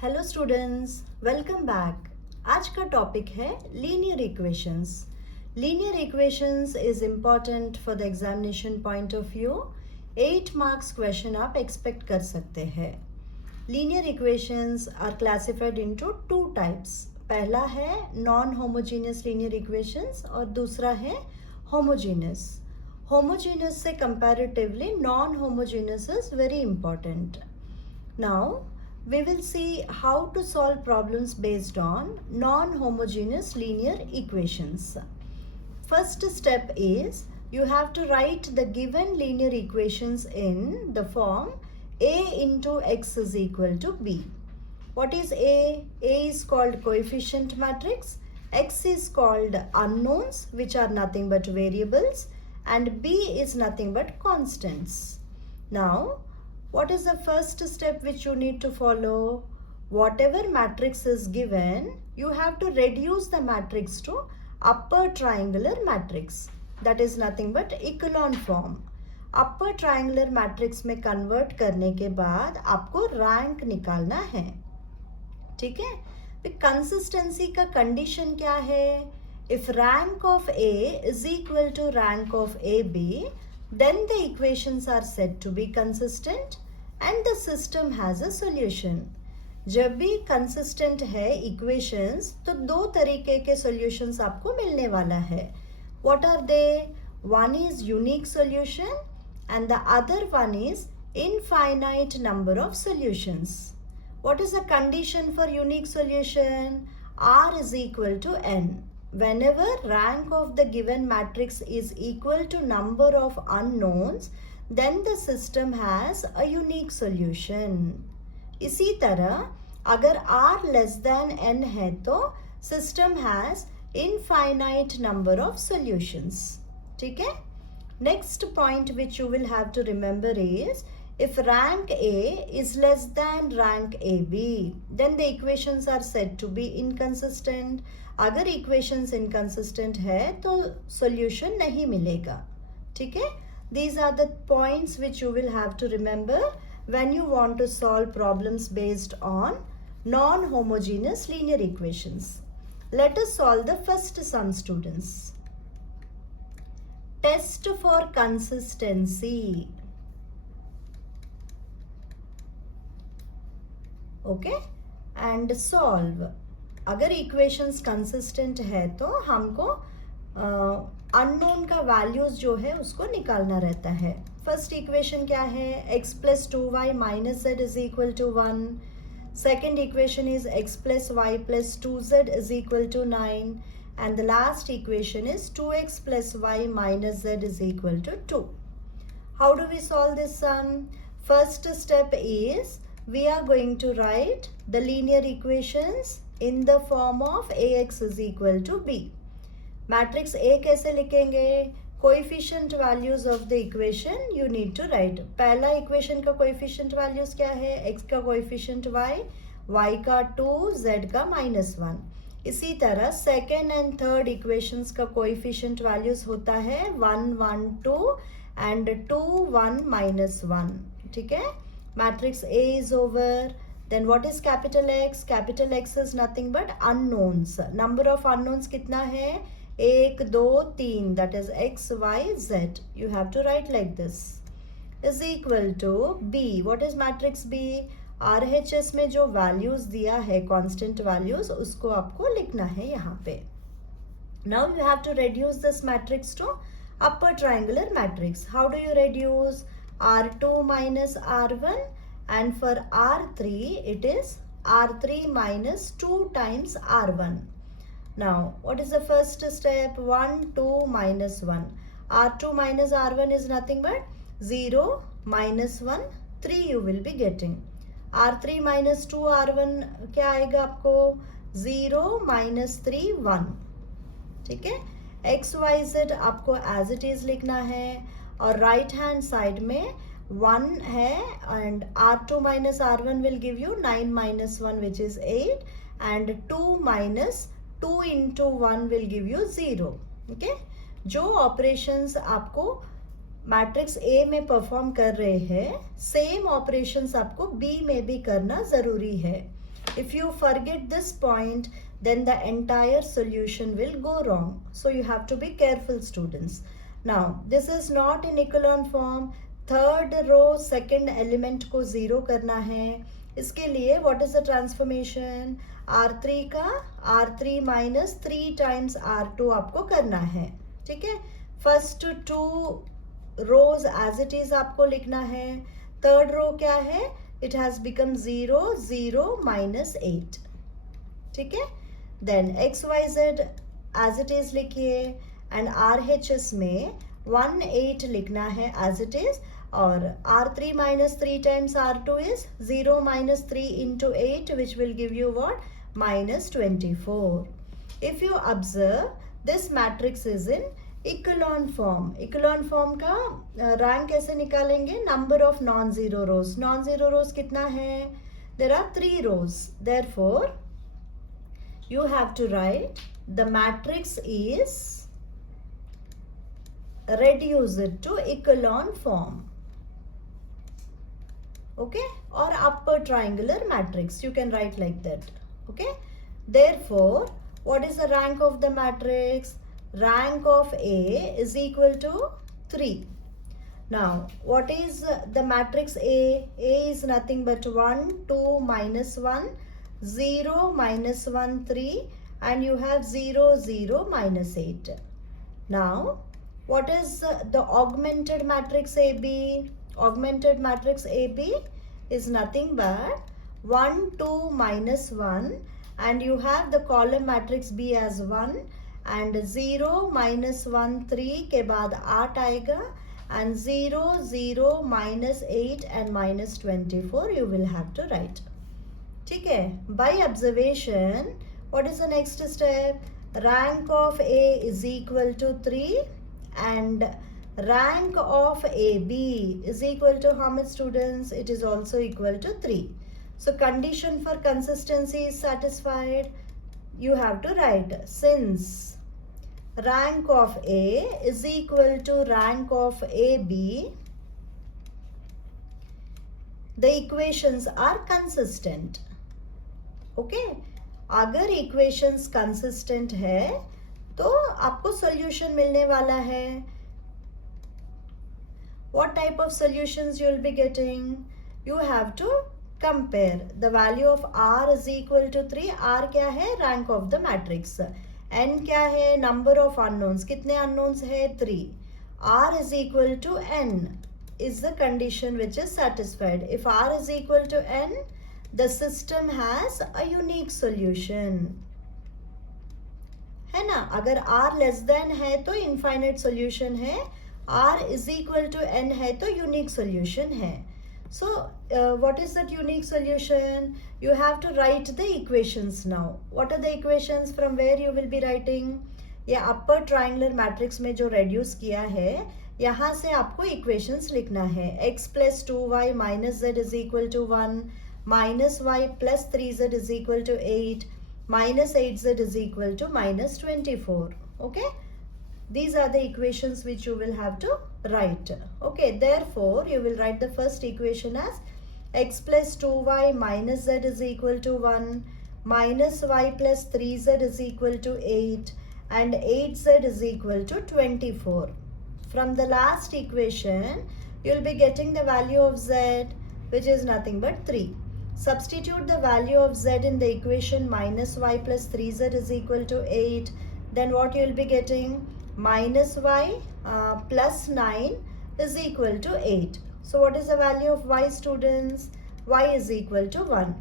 Hello students, welcome back. आज का topic है linear equations. Linear equations is important for the examination point of view. 8 marks question आप expect कर सकते हैं। Linear equations are classified into 2 types. पहला है नॉन होमोजीनियस लीनियर इक्वेशंस और दूसरा है होमोजीनियस। होमोजीनियस से comparatively non homogeneous is very important. Now, we will see how to solve problems based on non-homogeneous linear equations. First step is you have to write the given linear equations in the form A into X is equal to B. What is A? A is called coefficient matrix. X is called unknowns, which are nothing but variables, and B is nothing but constants. Now, what is the first step which you need to follow? Whatever matrix is given, you have to reduce the matrix to upper triangular matrix. That is nothing but echelon form. Upper triangular matrix में convert करने के बाद आपको rank निकालना है, ठीक है? फिर consistency का condition क्या है? If rank of A is equal to rank of AB, then the equations are said to be consistent and the system has a solution. जब भी consistent है equations तो दो तरीके के solutions आपको मिलने वाला है. What are they? One is unique solution and the other one is infinite number of solutions. What is the condition for unique solution? R is equal to N. Whenever rank of the given matrix is equal to number of unknowns, then the system has a unique solution. इसी तरह अगर R less than N है तो system has infinite number of solutions. ठीक है? Next point which you will have to remember is if rank A is less than rank AB, then the equations are said to be inconsistent. अगर equations inconsistent है तो solution नहीं मिलेगा. ठीक है? These are the points which you will have to remember when you want to solve problems based on non-homogeneous linear equations. Let us solve the first sum, students. Test for consistency. Okay? And solve. अगर equations consistent है तो हमको unknown का values जो है उसको निकालना रहता है. फर्स्ट इक्वेशन क्या है? x plus 2y minus z is equal to 1. Second equation is x plus y plus 2z is equal to 9. And the last equation is 2x plus y minus z is equal to 2. How do we solve this sum? First step is we are going to write the linear equations in the form of ax is equal to b. Matrix A कैसे लिखेंगे? Coefficient values of the equation you need to write. पहला equation का coefficient values क्या है? x का coefficient y, y का 2, z का -1. इसी तरह सेकेंड एंड थर्ड इक्वेशंस का कोएफिशिएंट वैल्यूज होता है 1, 1, 2 एंड 2, 1, -1. ठीक है? Matrix A is over. Then what is capital X? Capital X is nothing but unknowns. Number of unknowns कितना है? 1, 2, 3. That is X, Y, Z. You have to write like this. Is equal to B. What is matrix B? RHS में जो values दिया है constant values उसको आपको लिखना है यहाँ पे. Now you have to reduce this matrix to upper triangular matrix. How do you reduce? R2 minus R1, and for R3 it is R3 minus 2 times R1. Now what is the first step? 1, 2 minus 1. R2 minus R1 is nothing but 0 minus 1, 3 you will be getting. R3 minus 2 R1 क्या आएगा आपको? 0 minus 3, 1. ठीक है? X, Y, Z आपको as it is लिखना है और right hand side में 1 है and R2 minus R1 will give you 9 minus 1 which is 8 and 2 minus 2 into 1 will give you 0. okay? जो ऑपरेशंस आपको मैट्रिक्स ए में परफॉर्म कर रहे हैं सेम ऑपरेशंस आपको बी में भी करना ज़रूरी है. If you forget this point, then the entire solution will go wrong. So you have to be careful, students. Now, this is not in echelon form. Third row second element को zero करना है. इसके लिए what is the transformation? R3 का R3 minus 3 times R2 आपको करना है. ठीक है, first two rows as it is आपको लिखना है. थर्ड रो क्या है? It has become 0 0 minus 8. ठीक है, then XYZ as it is लिखिए एंड RHS में 1 8 लिखना है एज इट इज. और R3 minus 3 times R2 is 0 minus 3 into 8, which will give you what? Minus 24. If you observe, this matrix is in echelon form. Echelon form का rank कैसे निकालेंगे? Number of non-zero rows. Non-zero rows कितना है? There are 3 rows. Therefore, you have to write the matrix is reduced to echelon form. Okay, or upper triangular matrix, you can write like that. Okay, therefore what is the rank of the matrix? Rank of A is equal to 3. Now what is the matrix A? A is nothing but 1 2 minus 1 0 minus 1 3, and you have 0 0 minus 8. Now what is the augmented matrix AB? Augmented matrix AB is nothing but 1 2 minus 1, and you have the column matrix B as 1, and 0 minus 1 3 के बाद 8 आएगा, and 0 0 minus 8 and minus 24 you will have to write. ठीक है, by observation what is the next step? Rank of A is equal to 3 and rank of AB is equal to how much, students? It is also equal to 3. So condition for consistency is satisfied. You have to write, since rank of A is equal to rank of AB, the equations are consistent. Okay, अगर equations consistent है तो आपको solution मिलने वाला है. What type of solutions you will be getting? You have to compare. The value of R is equal to 3. R क्या है? Rank of the matrix. N क्या है? Number of unknowns. कितने unknowns है? 3. R is equal to N is the condition which is satisfied. If R is equal to N, the system has a unique solution. है ना? अगर R less than है तो infinite solution है. R is equal to N है तो unique solution है. So what is that unique solution? You have to write the equations now. What are the equations? From where you will be writing? ये upper triangular matrix में जो reduce किया है, यहाँ से आपको equations लिखना है. X plus 2y minus z is equal to 1, minus y plus 3z is equal to 8, minus 8z is equal to minus 24. Okay, these are the equations which you will have to write. Okay, therefore you will write the first equation as x plus 2y minus z is equal to 1, minus y plus 3z is equal to 8, and 8z is equal to 24. From the last equation you will be getting the value of z, which is nothing but 3. Substitute the value of z in the equation minus y plus 3z is equal to 8. Then what you will be getting? Minus y plus 9 is equal to 8. So what is the value of y, students? Y is equal to 1.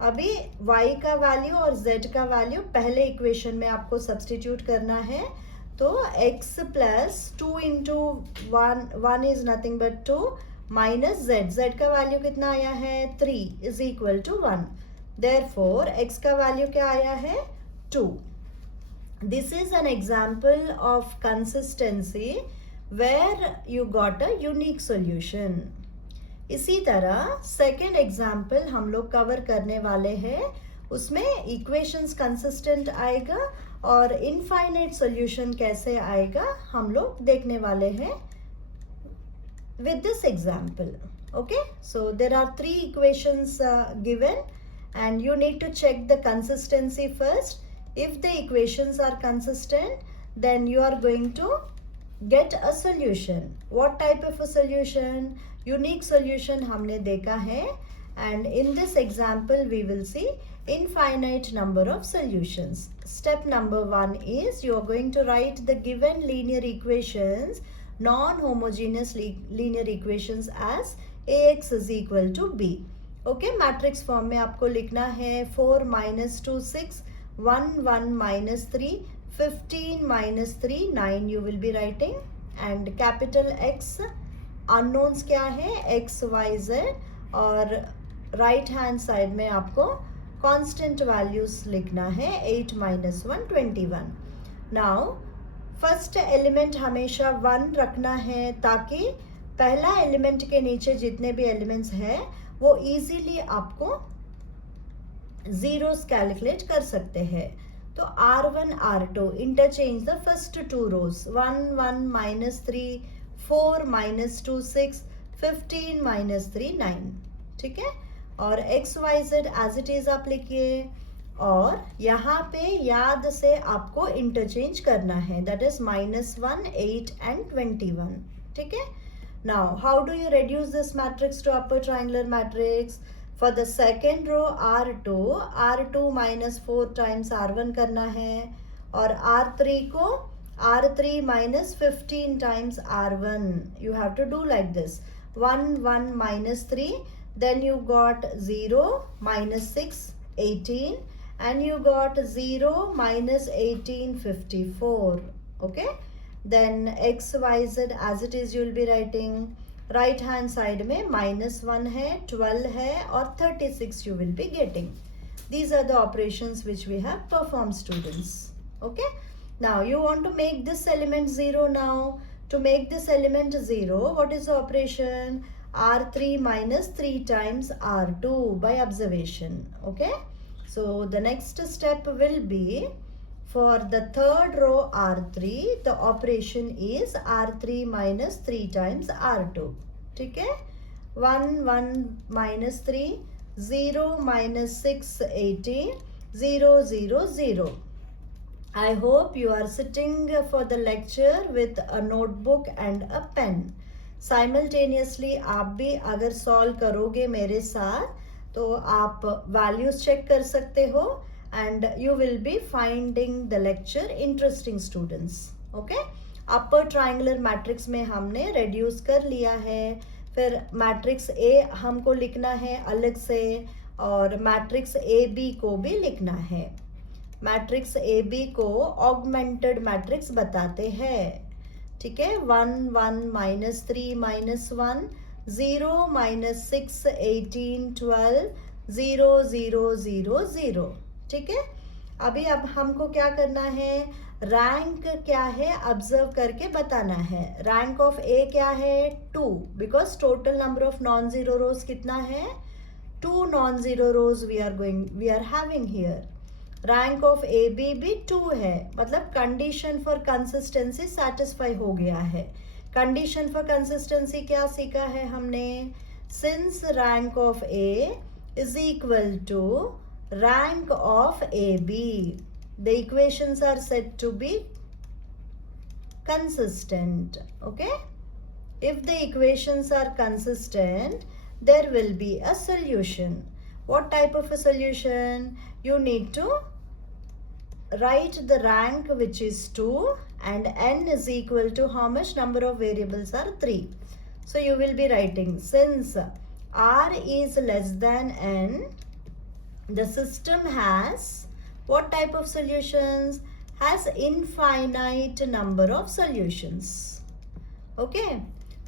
अभी y का value और z का value पहले equation में आपको substitute करना है. तो x plus 2 into 1 is nothing but 2 minus z का वैल्यू कितना आया है? 3 is equal to 1. Therefore x का वैल्यू क्या आया है? 2. This is an example of consistency where you got a unique solution. इसी तरह सेकेंड एग्जाम्पल हम लोग कवर करने वाले हैं. उसमें इक्वेशंस कंसिस्टेंट आएगा और इनफाइनाइट सॉल्यूशन कैसे आएगा हम लोग देखने वाले हैं with this example. Okay, so there are 3 equations given and you need to check the consistency first. If the equations are consistent, then you are going to get a solution. What type of a solution? Unique solution हमने देखा है, and in this example we will see infinite number of solutions. Step number 1 is you are going to write the given linear equations, non-homogeneous linear equations as ax is equal to b. Okay, matrix form में आपको लिखना है 4 minus 2 6, 1 1 minus 3, 15 minus 3 9 you will be writing, and capital x unknowns क्या है x y Z, और right hand side में आपको constant values लिखना है 8 माइनस 1 21. नाउ फर्स्ट एलिमेंट हमेशा 1 रखना है ताकि पहला एलिमेंट के नीचे जितने भी एलिमेंट्स हैं वो इजीली आपको जीरोस कैलकुलेट कर सकते हैं. तो R1 R2 interchange the first two rows, 1 1 minus 3, 4 minus 2 6, 15 minus 3 9. ठीक है, और x y z as it is आप लिखिए, और यहाँ पे याद से आपको इंटरचेंज करना है, दैट इज -1 8 एंड 21. ठीक है. Now, how do you reduce this matrix to upper triangular matrix? For the second row R2 minus 4 times R1 करना है, और R3 को R3 minus 15 times R1. You have to do like this. 1 1 minus 3, then you got 0 minus 6 18, and you got 0 minus 18 54. Okay. Then x y z as it is you will be writing. Right hand side में -1 है, 12 है, और 36 you will be getting. These are the operations which we have performed, students. Okay. Now you want to make this element 0 now. To make this element 0, what is the operation? R3 minus 3 times R2 by observation. Okay. So the next step will be, for the third row R3, the operation is R3 minus 3 times R2. ठीक है, 1 1 minus 3, 0 minus 6 18, 0 0 0. I hope you are sitting for the lecture with a notebook and a pen. Simultaneously आप भी अगर solve करोगे मेरे साथ तो आप वैल्यूज चेक कर सकते हो, and you will be finding the lecture interesting, students. Okay. Upper triangular matrix में हमने रेड्यूस कर लिया है, फिर मैट्रिक्स ए हमको लिखना है अलग से, और मैट्रिक्स ए बी को भी लिखना है. मैट्रिक्स ए बी को ऑगमेंटेड मैट्रिक्स बताते हैं. ठीक है, 1 1 माइनस 3 माइनस 1, 0 माइनस 6 18 12, 0 0 0 0. ठीक है. अभी अब हमको क्या करना है, रैंक क्या है ऑब्जर्व करके बताना है. रैंक ऑफ ए क्या है 2, because total number of non zero rows कितना है 2 non zero rows we are having here. Rank of A B भी 2 है, मतलब कंडीशन फॉर कंसिस्टेंसी सेटिस्फाई हो गया है. कंडीशन फॉर कंसिस्टेंसी क्या सीखा है हमने, since rank of A is equal to rank of AB, the equations are said to be consistent. Okay. If the equations are consistent, there will be a solution. What type of a solution? You need to write the rank, which is 2, and n is equal to how much? Number of variables are 3. So you will be writing, since r is less than n, the system has what type of solutions? Has infinite number of solutions. Okay.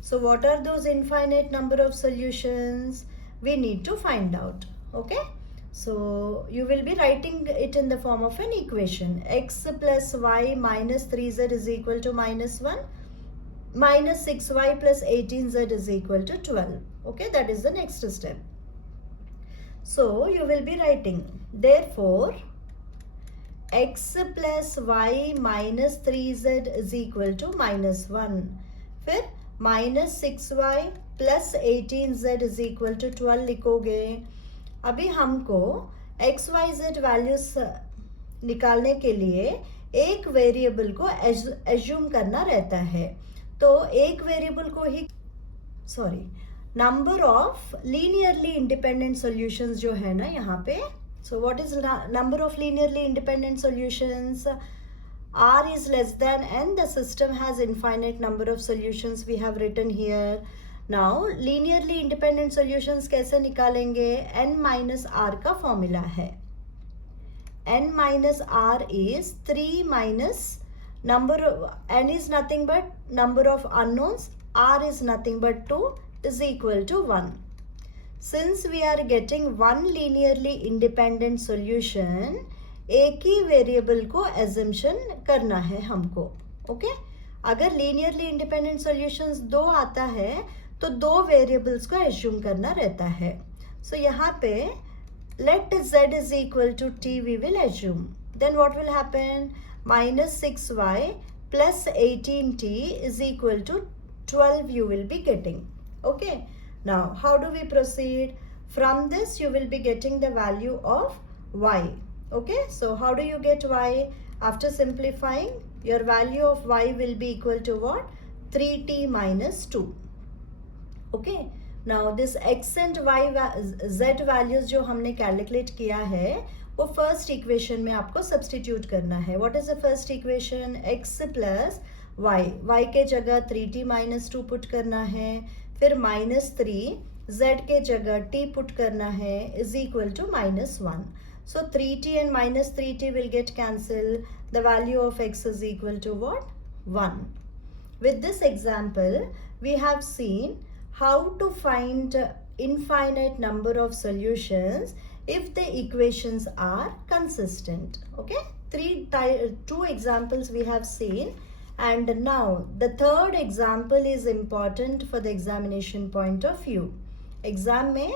So what are those infinite number of solutions? We need to find out. Okay. So you will be writing it in the form of an equation. X plus y minus 3z is equal to -1, minus 6y plus 18z is equal to 12. Okay. That is the next step. So you will be writing, therefore x plus y minus 3z is equal to -1. फिर minus 6y plus 18z is equal to 12 लिखोगे, अभी हमको x y Z values निकालने के लिए एक variable को assume करना रहता है. तो एक वेरिएबल को ही number of linearly independent solutions जो है ना यहाँ पे. So what is number of linearly independent solutions? R is less than n. The system has infinite number of solutions we have written here. Now linearly independent solutions कैसे निकालेंगे? n minus r का formula है. n minus r is 3 minus number of, n is nothing but number of unknowns, r is nothing but 2 is equal to 1. Since we are getting one linearly independent solution, एक ही variable को assumption करना है हमको. Okay अगर linearly independent solutions दो आता है तो दो वेरिएबल्स को एज्यूम करना रहता है. सो यहाँ पे let z is equal to t we will assume. Then what will happen? -6y plus 18t is equal to 12 you will be getting. Okay, now how do we proceed? From this you will be getting the value of y. Okay, so how do you get y? After simplifying, your value of y will be equal to what? 3t minus 2. Okay, now this x and y z values जो हमने calculate किया है वो first equation में आपको substitute करना है. What is the first equation? x plus y के जगह 3t माइनस 2 पुट करना है, फिर -3 z के जगह t पुट करना है is equal to -1. So 3t and -3t will get cancelled. The value of x is equal to what? 1. With this example, we have seen how to find infinite number of solutions if the equations are consistent. Okay, two examples we have seen, and now the third example is important for the examination point of view. Exam में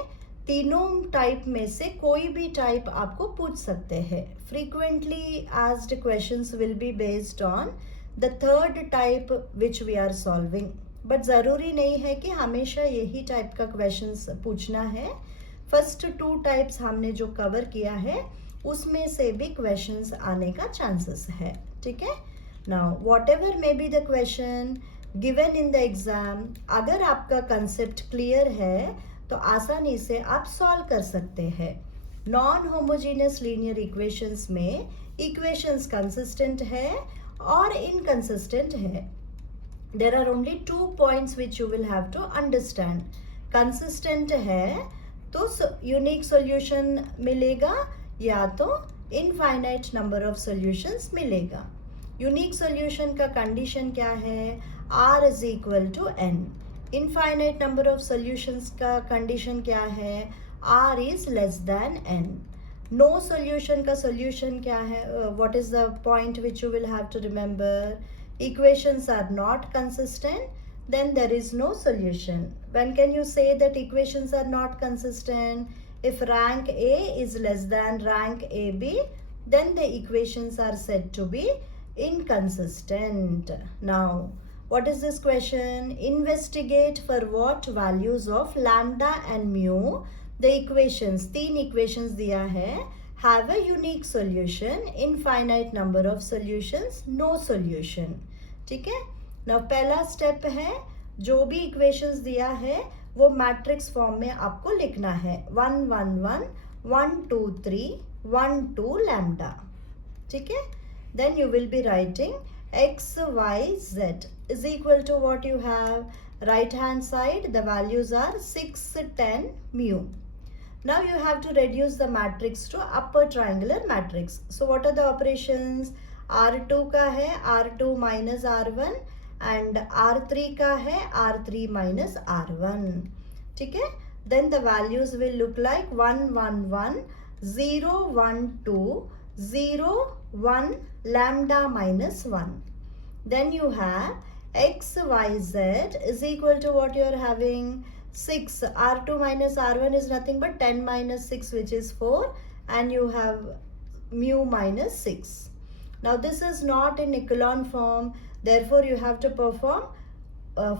तीनों type में से कोई भी type आपको पूछ सकते हैं. Frequently asked questions will be based on the third type which we are solving. But ज़रूरी नहीं है कि हमेशा यही टाइप का क्वेश्चंस पूछना है. फर्स्ट टू टाइप्स हमने जो कवर किया है उसमें से भी क्वेश्चंस आने का चांसेस है. ठीक है. Now what ever may be the question given in the exam, अगर आपका कंसेप्ट क्लियर है तो आसानी से आप सॉल्व कर सकते हैं. नॉन होमोजीनियस लीनियर इक्वेशंस में इक्वेशंस कंसिस्टेंट है और इनकंसिस्टेंट है. There are only 2 points which you will have to understand. Consistent है तो यूनिक सॉल्यूशन मिलेगा या तो इनफाइनाइट नंबर ऑफ सॉल्यूशंस मिलेगा. यूनिक सॉल्यूशन का कंडीशन क्या है? r is equal to n. Infinite number of solutions का कंडीशन क्या है? r is less than n. No solution का सॉल्यूशन क्या है? What is the point which you will have to remember? Equations are not consistent, then there is no solution. When can you say that equations are not consistent? If rank A is less than rank AB, then the equations are said to be inconsistent. Now, what is this question? Investigate for what values of lambda and mu the equations, 3 equations दिया है, have a unique solution, infinite number of solutions, no solution. ठीक है. Now पहला step है, जो भी equations दिया है वो मैट्रिक्स फॉर्म में आपको लिखना है. 1 1 1 1 2 3 1 2 लैम्डा. ठीक है. Then you will be writing x y z is equal to what you have. Right hand side the values are 6 10 mu. Now you have to reduce the matrix to upper triangular matrix. So what are the operations? R2 का है R2 minus R1 and R3 का है R3 minus R1. ठीक है. Then the values will look like 1 1 1 0 1 2 0 1 lambda minus 1. Then you have x y z is equal to what you are having. 6. R2 minus R1 is nothing but 10 minus 6, which is 4, and you have mu minus 6. Now this is not in echelon form, therefore you have to perform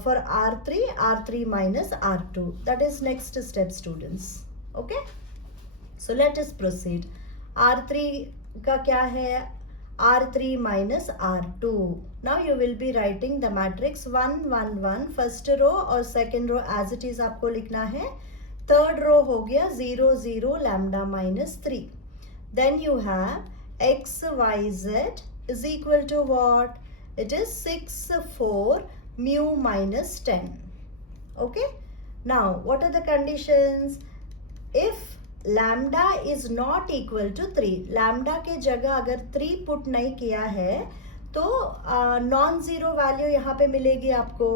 for R3 minus R2. That is next step, students. Okay. So let us proceed. R3 का क्या है? R3 minus R2. Now you will be writing the matrix 1 1 1 first row और second row as it is आपको लिखना है. Third row हो गया 0 0 lambda minus 3. Then you have x y z is equal to what? It is 6 4 mu minus 10. Okay. Now what are the conditions? If lambda is not equal to 3, lambda के जगह अगर 3 put नहीं किया है तो non zero value यहाँ पे मिलेगी आपको.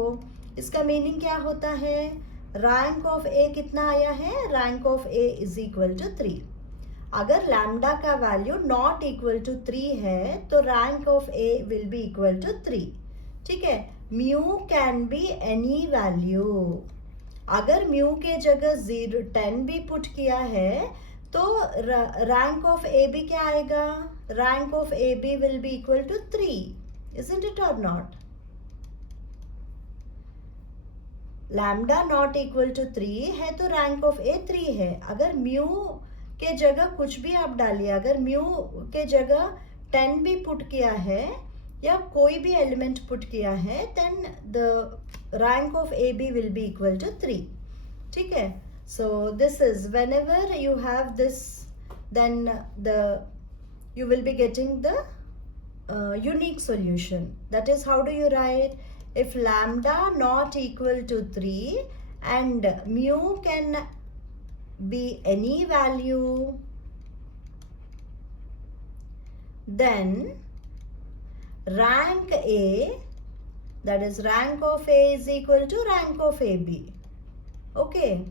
इसका मीनिंग क्या होता है? रैंक ऑफ ए कितना आया है? Rank of A is equal to 3. अगर लैम्डा का वैल्यू नॉट इक्वल टू 3 है तो rank of A will be equal to 3. ठीक है. Mu can be any value. अगर म्यू के जगह 10 भी पुट किया है तो रैंक ऑफ ए बी क्या आएगा? Rank of A B will be equal to 3. Isn't it or not? Lambda not equal to 3 है तो रैंक ऑफ ए 3 है. अगर म्यू के जगह कुछ भी आप डालिए, अगर म्यू के जगह 10 भी पुट किया है या कोई भी एलिमेंट पुट किया है then the rank of AB will be equal to 3. ठीक है. So this is whenever you have this, then you will be getting the unique solution. That is, how do you write? If lambda not equal to 3 and mu can be any value, then rank A, that is rank of A is equal to rank of AB. Okay.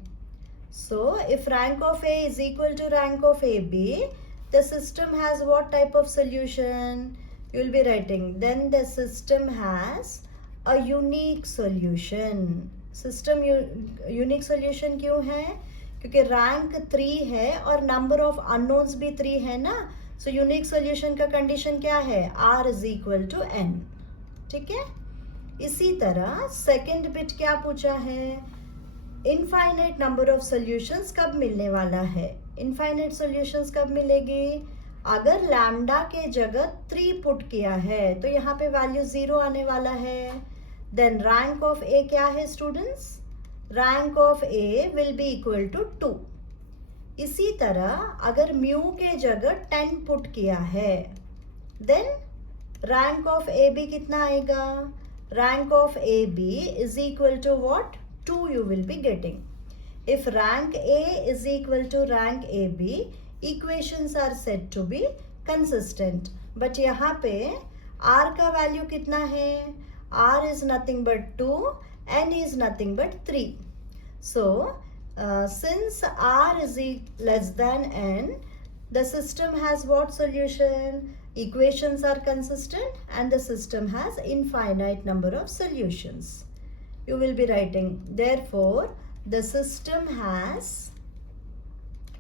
So if rank of A is equal to rank of AB, the system has what type of solution? You will be writing, then the system has a unique solution. System unique solution क्यों है? क्योंकि rank 3 है और number of unknowns भी 3 है ना. So unique solution का condition क्या है? R is equal to N. ठीक है. इसी तरह सेकेंड बिट क्या पूछा है? इनफाइनाइट नंबर ऑफ सॉल्यूशंस कब मिलने वाला है? इनफाइनाइट सॉल्यूशंस कब मिलेगी? अगर लैम्डा के जगह 3 पुट किया है तो यहाँ पे वैल्यू 0 आने वाला है. देन रैंक ऑफ ए क्या है students? Rank of A will be equal to 2. इसी तरह अगर म्यू के जगह 10 पुट किया है then rank of A B कितना आएगा? Rank of AB is equal to what? 2 you will be getting. If rank A is equal to rank AB, equations are said to be consistent. But यहाँ पे R का value कितना है? R is nothing but 2, N is nothing but 3. So, since R is less than N, the system has what solution? Equations are consistent and the system has infinite number of solutions. You will be writing, therefore the system has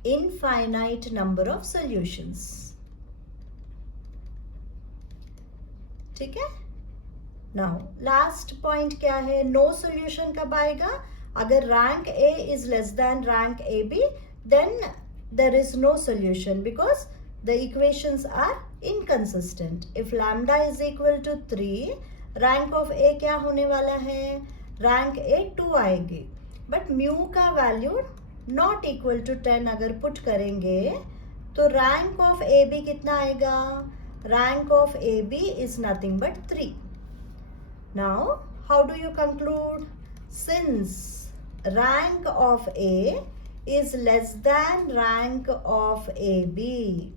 infinite number of solutions. ठीक है. Now last point क्या है? No solution कब आएगा? अगर rank A is less than rank AB, then there is no solution because the equations are inconsistent. If lambda is equal to 3, rank of A क्या होने वाला है? rank A 2 आएगी. But mu का value not equal to 10 अगर put करेंगे तो rank of AB कितना आएगा? rank of AB is nothing but 3. Now how do you conclude? Since rank of A is less than rank of AB,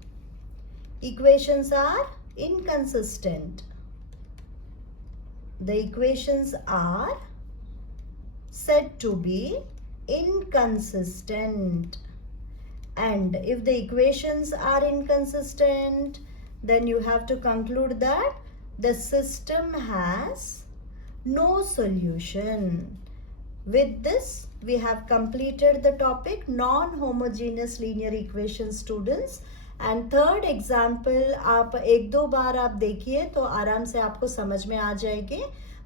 equations are inconsistent. The equations are said to be inconsistent. And if the equations are inconsistent, then you have to conclude that the system has no solution. With this, we have completed the topic non-homogeneous linear equations, students. And third example आप एक दो बार आप देखिए तो आराम से आपको समझ में आ जाएगी.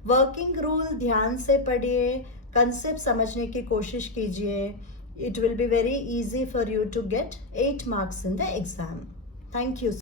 वर्किंग रूल ध्यान से पढ़िए, कंसेप्ट समझने की कोशिश कीजिए. it will be very easy for you to get 8 marks in the exam. Thank you.